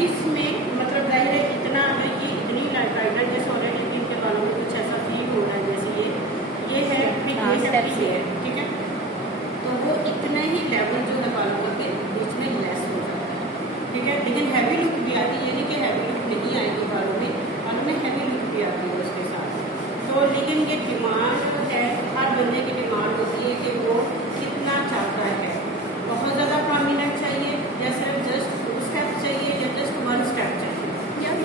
बीच में मतलब जाहिर है इतना अगर ये इतनी टाइटर जैसे ऑलरेडी इनके बालों में कुछ ऐसा फील हो रहा है जैसे ये है फिर ये स्टेप है, ठीक है। तो वो इतना ही लेवल जो है बालों का फिर बीच में लेस हो जाता है, ठीक है। लेकिन हैवी लुक भी आती है, ये नहीं कि हैवी लुक नहीं आएगी बालों में हैवी लुक भी आती है उसके साथ। तो लेकिन ये डिमांड है, हर बंदे की डिमांड होती है कि वो कितना चाहता है, बहुत ज़्यादा प्रोमिनेंट चाहिए या सिर्फ जस्ट 2 स्टेप चाहिए या जस्ट 1 स्टेप चाहिए।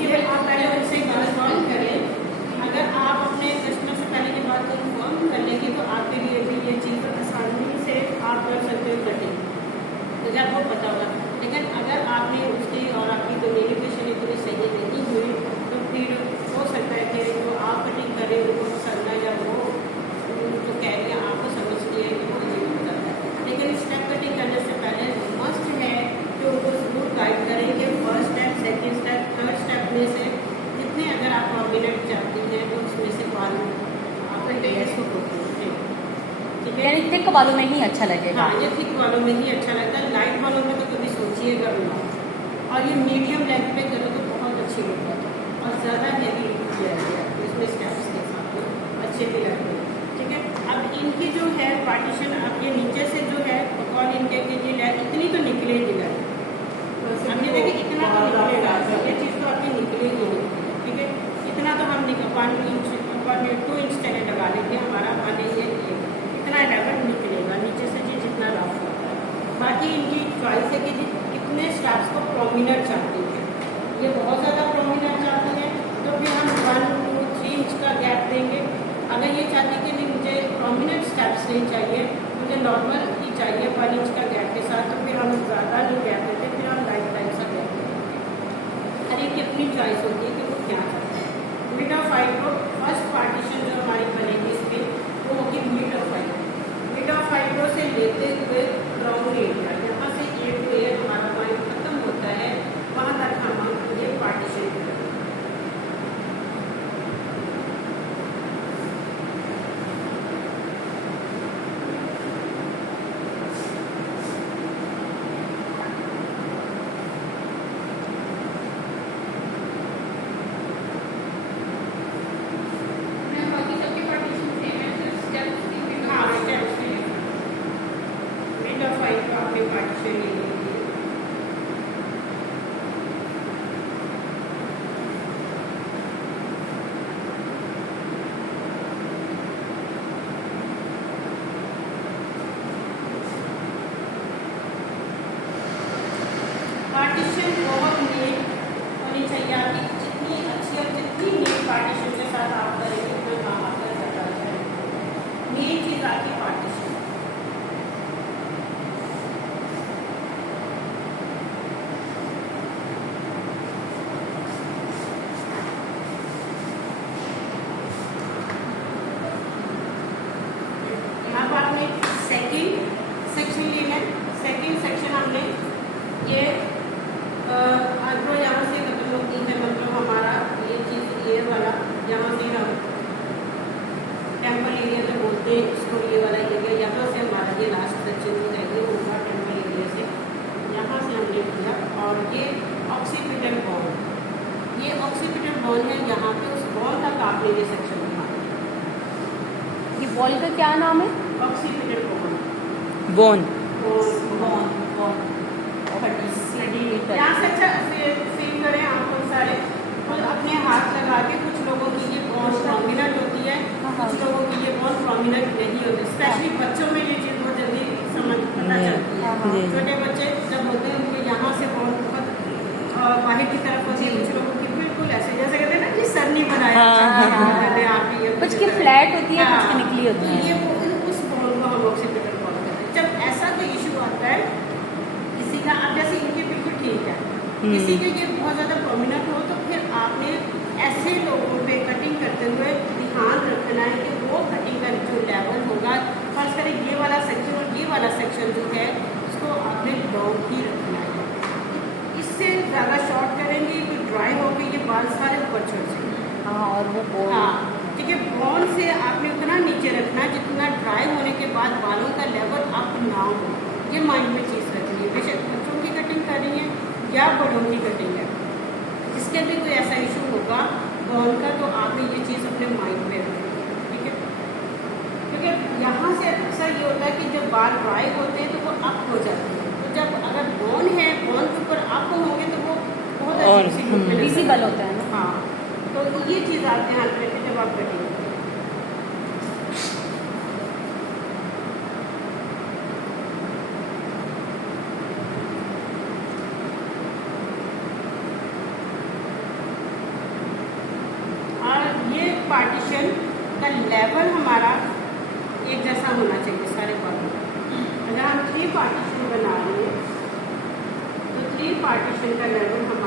ये आप पहले उनसे कन्फर्म करें। अगर आप अपने कस्टमर से पहले की बात कन्फर्म कर लेंगे तो आपके लिए भी ये चीज़ आसानी से आप कर सकते हो कटिंग, तो जब वो पता होगा। लेकिन अगर आपने उसकी और आपकी कम्युनिकेशन इतनी सही नहीं हुई तो फिर हो सकता है कि जो आप कटिंग करें उनको पसंद है या वो जो कह रही है आपको समझ लिए वो नहीं बताता है। लेकिन स्टेप कटिंग करने से पहले मस्ट है कि उनको ज़रूर गाइड करें कि first step, second step, third step में से जितने अगर आप प्रोमिनेंट चाहती हैं तो उसमें से बाल आपका टेस्ट होते हैं, ठीक है। यानी थिक बालों में ही अच्छा लगेगा। हाँ, ये थिक बालों में ही अच्छा लगता है, लाइट बालों में तो कभी सोचिएगा भी ना। और ये मीडियम लेंथ पे करो तो बहुत अच्छी लुक है और ज़्यादा हैवी लुक जाएगी आपको इसमें स्टेप्स के साथ में अच्छे भी लगते हैं, ठीक है। अब इनकी जो है पार्टीशन आपके नीचे से जो है बकौल इनके ये लेयर इतनी तो निकलेगी लेयर, अब ये देखिए इतना तो निकलेगा, ये चीज़ तो आपकी निकलेगी नहीं, ठीक है। इतना तो हम 2 इंच चले लगा लेंगे, हमारा आने ये इतना लेवल निकलेगा नीचे से जी जितना रफ होता है। बाकी इनकी चॉइस है कि जी कितने स्टेप्स को प्रोमिनेंट चाहती है। ये बहुत ज़्यादा प्रोमिनेंट चाहती है तो फिर हम 1, 2, 3 इंच का गैप देंगे। अगर ये चाहती है कि नहीं मुझे प्रोमिनेंट स्टेप्स नहीं चाहिए, मुझे नॉर्मल ही चाहिए 1 इंच का गैप के साथ, तो फिर हम ज़्यादा नहीं गैप देते, फिर हम लाइट सा गैप देते। हर एक की अपनी चॉइस होती है कि वो क्या चाहते हैं। Mid of eyebrow first partition जो हमारी बनेगी इसमें वो होगी mid of eyebrow. Mid of eyebrow से लेते हुए क्राउन एरिया, यहाँ से एयर टू एयर हमारा पॉइंट खत्म होता है, वहाँ तक हम ये पार्टीशन करेंगे। पार्टीशन बहुत नीट होनी चाहिए आपकी, जितनी अच्छी और जितनी नीट पार्टीशन के साथ आप करेंगे उतना काम आपका ज़्यादा अच्छा है। मेन चीज़ आपकी पार्टीशन। अब आपने सेकेंड सेक्शन लेना है। सेकेंड सेक्शन हमने ये आईब्रो यहाँ से खत्म होती है, मतलब हमारा ये चीज़ ये वाला यहाँ से हम टेम्पल एरिया जो बोलते हैं इसको, ये वाला एरिया यहाँ से हमारा ये लास्ट सेक्शन जो है ये होगा टेम्पल एरिया से, यहाँ से हमने किया। और ये ऑक्सीपिटल बॉल, ये ऑक्सीपिटल बॉल है, यहाँ पे उस बॉल तक आपने ये सेक्शन बनाना। ये बॉल का क्या नाम है? Occipital ball, bone. यहाँ से अच्छा फील करें आप लोग सारे, तो अपने हाथ लगा के, कुछ लोगों की ये बहुत प्रोमिनेंट होती है, कुछ लोगों की ये बहुत प्रोमिनेंट नहीं होती, स्पेशली बच्चों में ये चीज़ बहुत जल्दी पता चलती है। छोटे बच्चे जब होते हैं उनके यहाँ से बहुत बाहर की तरफ होती है, कुछ लोगों की बिल्कुल ऐसे जैसे कहते हैं ना कि सर नहीं बनाया, कुछ की फ्लैट होती है, कुछ की निकली होती है। ये उस बॉल को हम ऑक्सीपिटल बॉल कहते हैं। जब ऐसा कोई इशू आता है किसी का, अब जैसे इनके बिल्कुल ठीक है, किसी के ये बहुत ज़्यादा प्रोमिनेंट हो तो फिर आपने ऐसे लोगों पे कटिंग करते हुए ध्यान रखना है कि वो कटिंग का जो लेवल होगा, खास कर ये वाला सेक्शन और ये वाला सेक्शन जो है उसको आपने लॉन्ग ही रखना है। इससे ज़्यादा शॉर्ट करेंगे तो ड्राई होकर ये बाल सारे ऊपर चढ़ जाएंगे। हाँ, और वो हाँ, ठीक है। बॉल से आपने उतना नीचे रखना है जितना ड्राई होने के बाद बालों का लेवल अप ना हो, ये माइंड में चीज़ रखनी है। बेशक बच्चों की कटिंग कर रही है या बड़ों की कटिंग है, फ्यूचर में कोई ऐसा इशू होगा बॉन का, तो आपने ये चीज़ अपने माइंड में रखें, ठीक है। क्योंकि यहाँ से अक्सर ये होता है कि जब बाल ड्राई होते हैं तो वो अप हो जाते हैं, तो जब अगर बॉन है, बॉन के ऊपर अप होंगे तो वो बहुत और अच्छी लुक में विजिबल होता है ना। हाँ, तो ये चीज़ आप ध्यान रखें जब आप कटिंग करें। पार्टीशन का लेवल हमारा एक जैसा होना चाहिए सारे बालों का। अगर हम 3 पार्टीशन बना रहे हैं तो 3 पार्टीशन का लेवल हमारा